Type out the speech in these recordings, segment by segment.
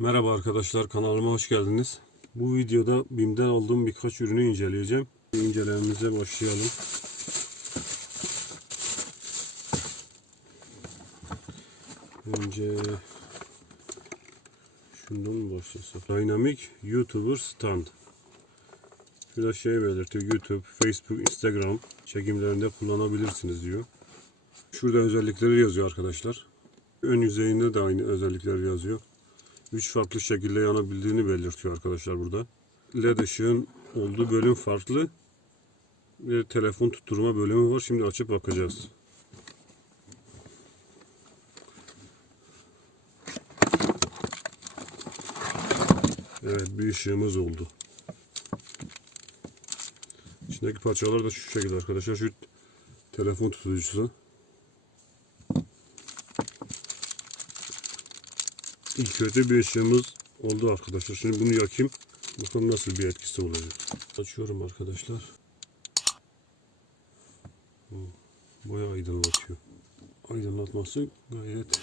Merhaba arkadaşlar kanalıma hoş geldiniz. Bu videoda BİM'den aldığım birkaç ürünü inceleyeceğim. İncelememize başlayalım. Önce şundan mı başlasak? Dynamic YouTuber Stand. Şurada şey belirtiyor. YouTube, Facebook, Instagram çekimlerinde kullanabilirsiniz diyor. Şurada özellikleri yazıyor arkadaşlar. Ön yüzeyinde de aynı özellikler yazıyor. Üç farklı şekilde yanabildiğini belirtiyor arkadaşlar burada. LED ışığın olduğu bölüm farklı. Ve telefon tutturma bölümü var. Şimdi açıp bakacağız. Evet bir ışığımız oldu. İçindeki parçalar da şu şekilde arkadaşlar. Şu telefon tutucusu. İlk kötü bir ışığımız oldu arkadaşlar. Şimdi bunu yakayım. Bakalım nasıl bir etkisi olacak. Açıyorum arkadaşlar. Boya aydınlatıyor. Aydınlatması gayet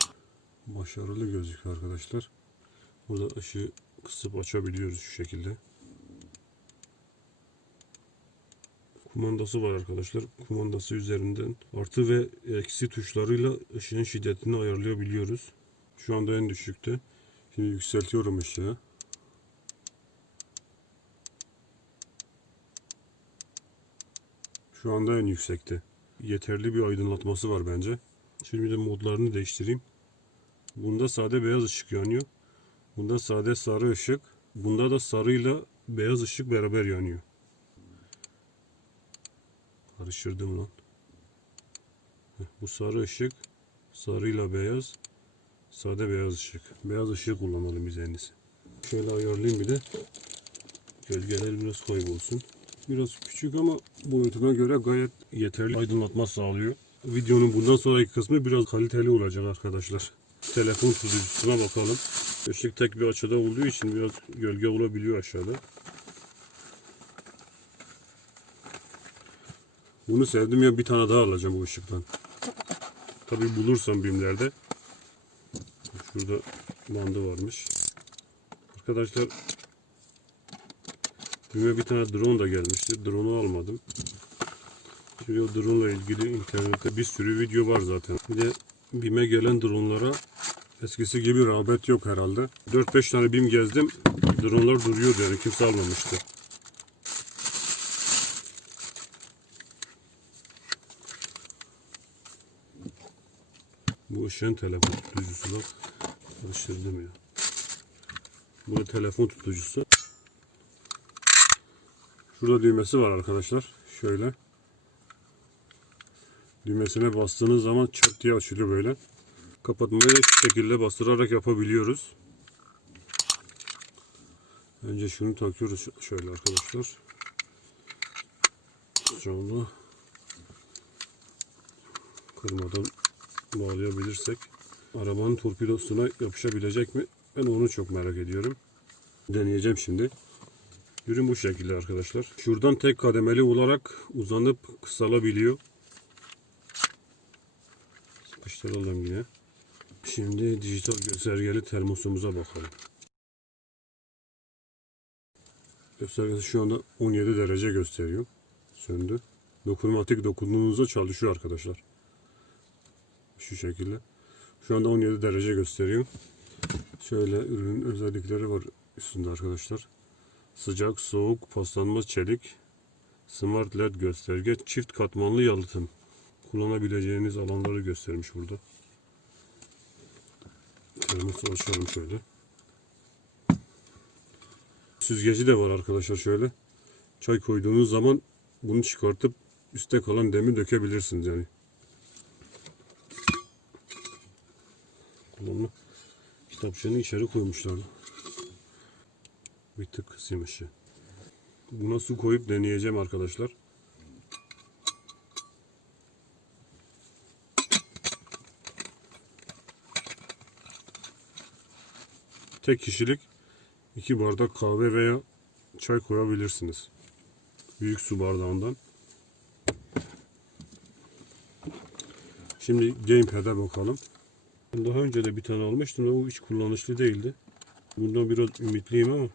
başarılı gözüküyor arkadaşlar. Burada ışığı kısıp açabiliyoruz şu şekilde. Kumandası var arkadaşlar. Kumandası üzerinden artı ve eksi tuşlarıyla ışığın şiddetini ayarlayabiliyoruz. Şu anda en düşükte. Şimdi yükseltiyorum ışığı. Şu anda en yüksekte. Yeterli bir aydınlatması var bence. Şimdi de modlarını değiştireyim. Bunda sade beyaz ışık yanıyor. Bunda sade sarı ışık. Bunda da sarıyla beyaz ışık beraber yanıyor. Karıştırdım lan. Bu sarı ışık. Sarıyla beyaz. Sade beyaz ışık. Beyaz ışığı kullanalım biz en iyisi. Şöyle ayarlayayım bir de. Gölgeler biraz kaybolsun. Biraz küçük ama boyutuna göre gayet yeterli aydınlatma sağlıyor. Videonun bundan sonraki kısmı biraz kaliteli olacak arkadaşlar. Telefon tutucusuna bakalım. Işık tek bir açıda olduğu için biraz gölge olabiliyor aşağıda. Bunu sevdim ya bir tane daha alacağım bu ışıktan. Tabi bulursam BİM'lerde. Şurada bandı varmış. Arkadaşlar BİM'e bir tane drone da gelmişti. Drone'u almadım. Şimdi o drone ile ilgili internette bir sürü video var zaten. Bir de BİM'e gelen drone'lara eskisi gibi rağbet yok herhalde. 4-5 tane BİM gezdim. Drone'lar duruyordu yani kimse almamıştı. Bu ışığın telefon tutucusu bak. Karıştırdım ya. Bu da telefon tutucusu. Şurada düğmesi var arkadaşlar. Şöyle. Düğmesine bastığınız zaman çat diye açılıyor böyle. Kapatmayı da şu şekilde bastırarak yapabiliyoruz. Önce şunu takıyoruz şöyle arkadaşlar. Camı kırmadan bağlayabilirsek arabanın torpidosuna yapışabilecek mi? Ben onu çok merak ediyorum. Deneyeceğim şimdi. Ürün bu şekilde arkadaşlar. Şuradan tek kademeli olarak uzanıp kısalabiliyor. Sıkıştıralım yine. Şimdi dijital göstergeli termosumuza bakalım. Göstergesi şu anda 17 derece gösteriyor. Söndü. Dokunmatik dokunduğunuzda çalışıyor arkadaşlar. Şu şekilde. Şu anda 17 derece gösteriyor. Şöyle ürünün özellikleri var üstünde arkadaşlar. Sıcak, soğuk, paslanmaz çelik, smart led gösterge, çift katmanlı yalıtım. Kullanabileceğiniz alanları göstermiş burada. Termosu açalım şöyle. Süzgeci de var arkadaşlar şöyle. Çay koyduğunuz zaman bunu çıkartıp üstte kalan demi dökebilirsiniz yani. Kullanma kitapçığını içeri koymuşlar. Bir tık ışığı. Buna su koyup deneyeceğim arkadaşlar. Tek kişilik iki bardak kahve veya çay koyabilirsiniz. Büyük su bardağından. Şimdi gamepad'e bakalım. Daha önce de bir tane almıştım bu hiç kullanışlı değildi. Bundan biraz ümitliyim ama.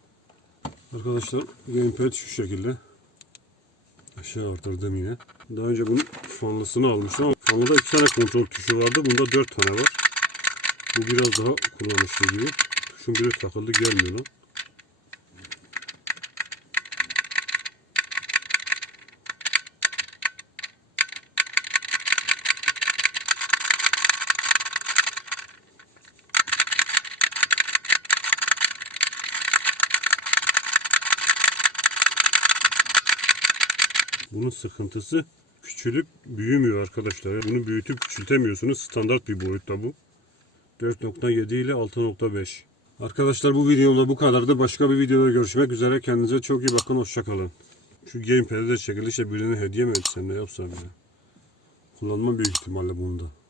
Arkadaşlar gamepad şu şekilde. Aşağı artırdım yine. Daha önce bunun fanlısını almıştım ama fanlıda iki tane kontrol tuşu vardı. Bunda dört tane var. Bu biraz daha kullanışlı gibi. Tuşun biri takıldı gelmiyor lan. Bunun sıkıntısı küçülüp büyümüyor arkadaşlar. Bunu büyütüp küçültemiyorsunuz. Standart bir boyutta bu. 4.7 ile 6.5. Arkadaşlar bu videomda bu kadardı. Başka bir videoda görüşmek üzere. Kendinize çok iyi bakın. Hoşçakalın. Şu gamepad'i de çekilişe birine hediye mi etsem ne yapsam ya. Kullanma büyük ihtimalle bunda.